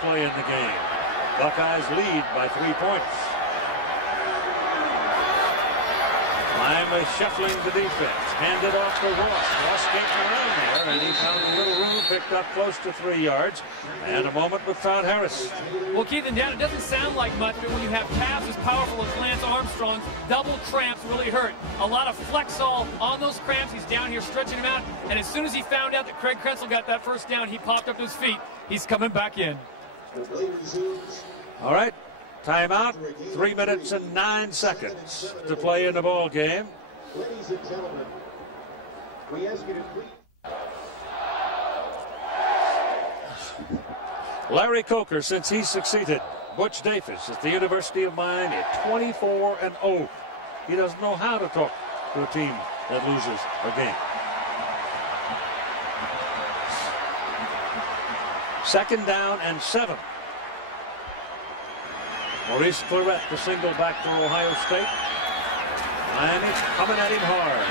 play in the game. Buckeyes lead by 3 points. Lima shuffling the defense. Handed off to Ross. Ross skating around there, and he found a little room, picked up close to 3 yards. And a moment with Todd Harris. Well, Keith and Dan, it doesn't sound like much, but when you have calves as powerful as Lance Armstrong's, double cramps really hurt. A lot of Flexol on those cramps. He's down here stretching him out. And as soon as he found out that Craig Krenzel got that first down, he popped up to his feet. He's coming back in. All right. Timeout. 3 minutes and 9 seconds to play in the ball game. Ladies and gentlemen, we ask you to please. Larry Coker, since he succeeded Butch Davis at the University of Miami at 24-0. He doesn't know how to talk to a team that loses a game. Second down and 7. Maurice Claret, the single back to Ohio State. Miami's coming at him hard,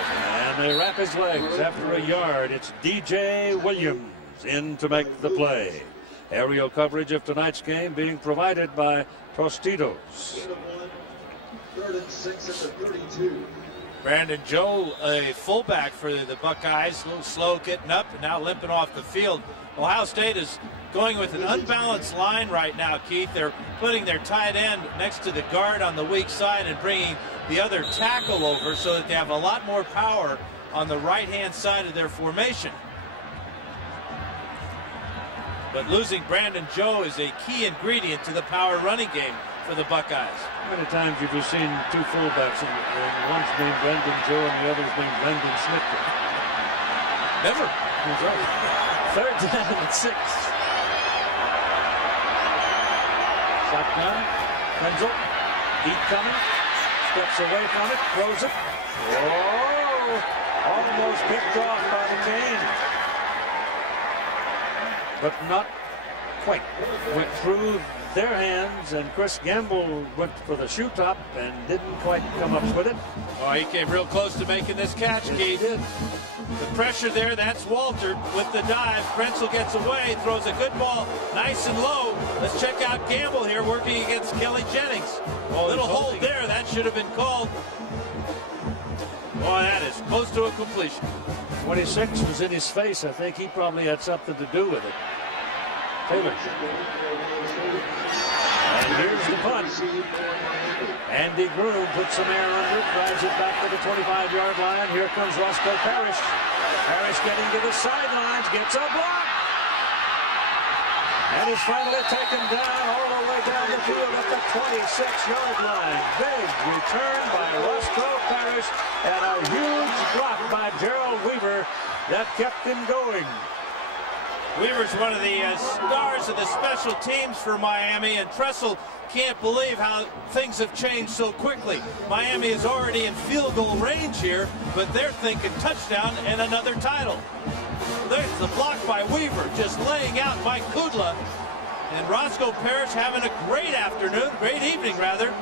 and they wrap his legs after a yard. It's DJ Williams in to make the play. Aerial coverage of tonight's game being provided by Tostitos. 3rd and 6 at the 32. Brandon Joe, a fullback for the Buckeyes, a little slow getting up and now limping off the field. Ohio State is going with an unbalanced line right now, Keith. They're putting their tight end next to the guard on the weak side and bringing the other tackle over so that they have a lot more power on the right-hand side of their formation. But losing Brandon Joe is a key ingredient to the power running game for the Buckeyes. How many times have you seen two fullbacks and one's named Brandon Joe and the other's named Brendan Smith? Never. That's right. 3rd down and 6. Shotgun. Krenzel. Heat coming. Steps away from it. Throws it. Whoa! Almost picked off by the cane. But not quite. Went through their hands, and Chris Gamble went for the shoe top and didn't quite come up with it. Oh, he came real close to making this catch, Keith. He did. The pressure there, that's Walter with the dive. Krenzel gets away, throws a good ball, nice and low. Let's check out Gamble here working against Kelly Jennings. Little hold there, that should have been called. Boy, that is close to a completion. 26 was in his face. I think he probably had something to do with it. Taylor. And here's the punt. Andy Groom puts some air under it, drives it back to the 25-yard line. Here comes Roscoe Parrish. Parrish getting to the sidelines, gets a block. And he's finally taken down all the way down the field at the 26-yard line. Big return by Roscoe Parrish and a huge block by Gerald Weaver that kept him going. Weaver's one of the stars of the special teams for Miami, and Tressel can't believe how things have changed so quickly. Miami is already in field goal range here, but they're thinking touchdown and another title. There's the block by Weaver, just laying out Mike Kudla. And Roscoe Parrish having a great afternoon, great evening rather.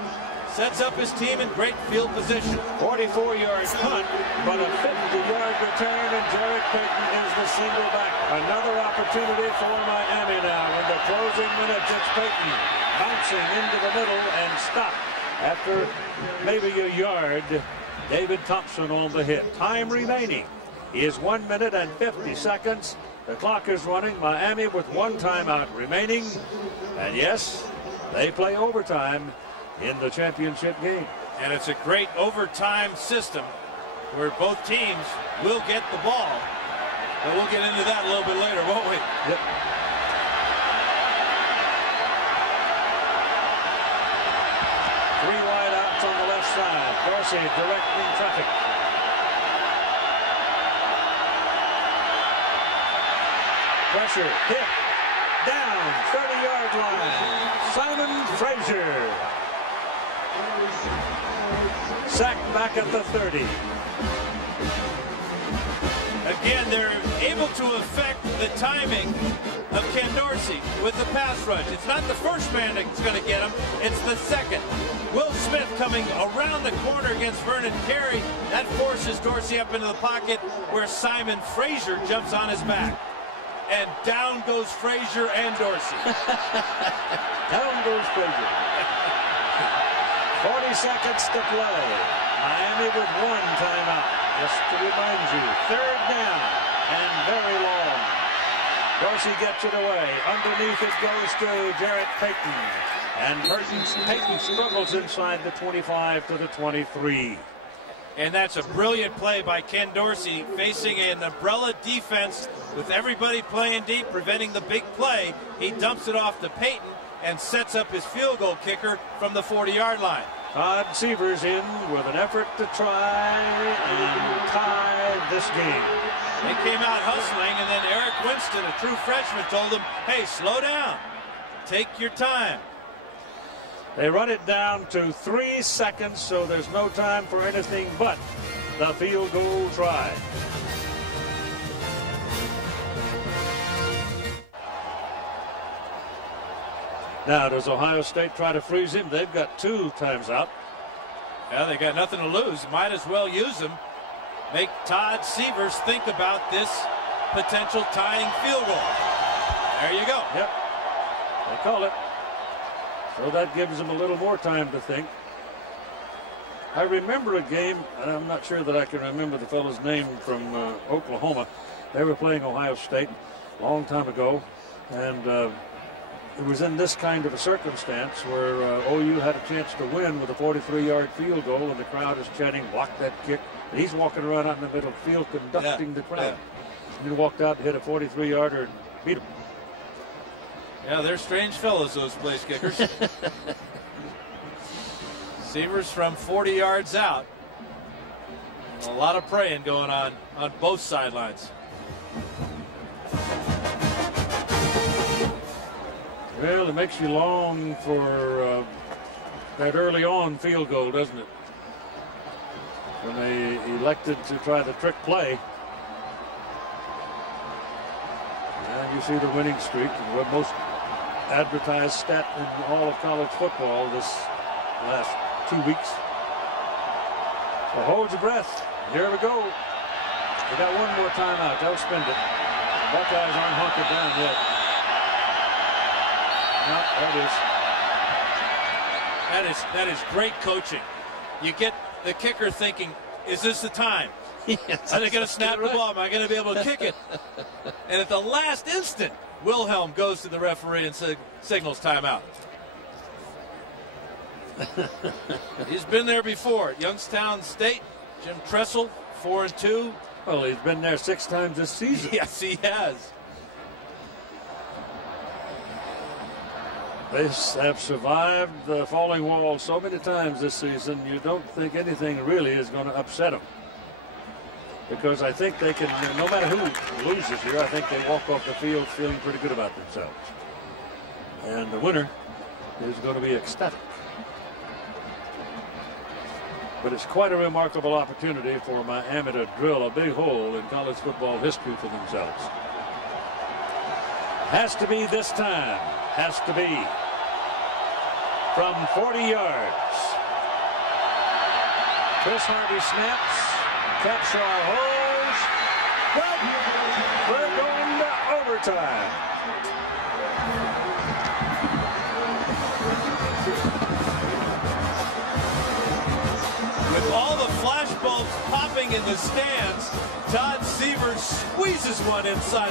Sets up his team in great field position. 44-yard punt, but a 50-yard return, and Jarrett Payton is the single back. Another opportunity for Miami now. In the closing minutes, it's Payton bouncing into the middle and stopped after maybe a yard. David Thompson on the hit. Time remaining is 1 minute and 50 seconds. The clock is running. Miami with 1 timeout remaining. And yes, they play overtime in the championship game. And it's a great overtime system where both teams will get the ball. But we'll get into that a little bit later, won't we? Yep. Three wide outs on the left side. Dorsey directing traffic. Pressure, hit, down, 30-yard line. Simon Frazier. Sacked back at the 30. Again, they're able to affect the timing of Ken Dorsey with the pass rush. It's not the first man that's going to get him, it's the second. Will Smith coming around the corner against Vernon Carey. That forces Dorsey up into the pocket where Simon Frazier jumps on his back. and down goes Frazier and Dorsey. Down goes Frazier. 40 seconds to play. Miami with one timeout. Just to remind you, third down and very long. Dorsey gets it away. Underneath it goes to Jarrett Payton. And Payton struggles inside the 25 to the 23. And that's a brilliant play by Ken Dorsey, facing an umbrella defense with everybody playing deep, preventing the big play. He dumps it off to Payton and sets up his field goal kicker from the 40-yard line. Todd Seavers in with an effort to try and tie this game. They came out hustling, and then Eric Winston, a true freshman, told them, hey, slow down. Take your time. They run it down to 3 seconds, so there's no time for anything but the field goal try. Now, does Ohio State try to freeze him? They've got 2 times out. Yeah, they got nothing to lose. Might as well use them. Make Todd Seavers think about this potential tying field goal. There you go. Yep, they call it. So that gives them a little more time to think. I remember a game, and I'm not sure that I can remember the fellow's name from Oklahoma. They were playing Ohio State a long time ago, and it was in this kind of a circumstance where OU had a chance to win with a 43-yard field goal, and the crowd is chanting, block that kick. And he's walking around out in the middle of the field conducting the crowd. And he walked out and hit a 43-yarder and beat him. Yeah, they're strange fellows, those place kickers. Seavers from 40 yards out. A lot of praying going on both sidelines. Well, it makes you long for that early on field goal, doesn't it? When they elected to try the trick play. And you see the winning streak, the most advertised stat in all of college football this last 2 weeks. So hold your breath. Here we go. We got one more timeout. Don't spend it. Buckeyes aren't hunkered down yet. No, that is great coaching. You get the kicker thinking, is this the time? Yes, are they going to snap the ball? Am I going to be able to kick it? And at the last instant, Wilhelm goes to the referee and signals timeout. He's been there before. Youngstown State, Jim Tressel, 4-2. Well, he's been there 6 times this season. Yes, he has. They have survived the falling wall so many times this season, you don't think anything really is going to upset them. Because I think they can, no matter who loses here, I think they walk off the field feeling pretty good about themselves. And the winner is going to be ecstatic. But it's quite a remarkable opportunity for Miami to drill a big hole in college football history for themselves. Has to be this time. Has to be from 40 yards. Chris Harvey snaps. Capshaw holds. Good. We're going to overtime. With all the flashbulbs popping in the stands, Todd Seavers squeezes one inside